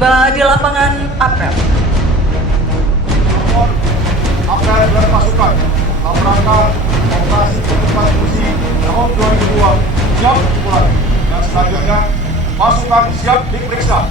tiba di lapangan apel. Apel dan pasukan dalam rangka operasi penutupan musi tahun 2002 siap dimulai, dan selanjutnya pasukan siap diperiksa.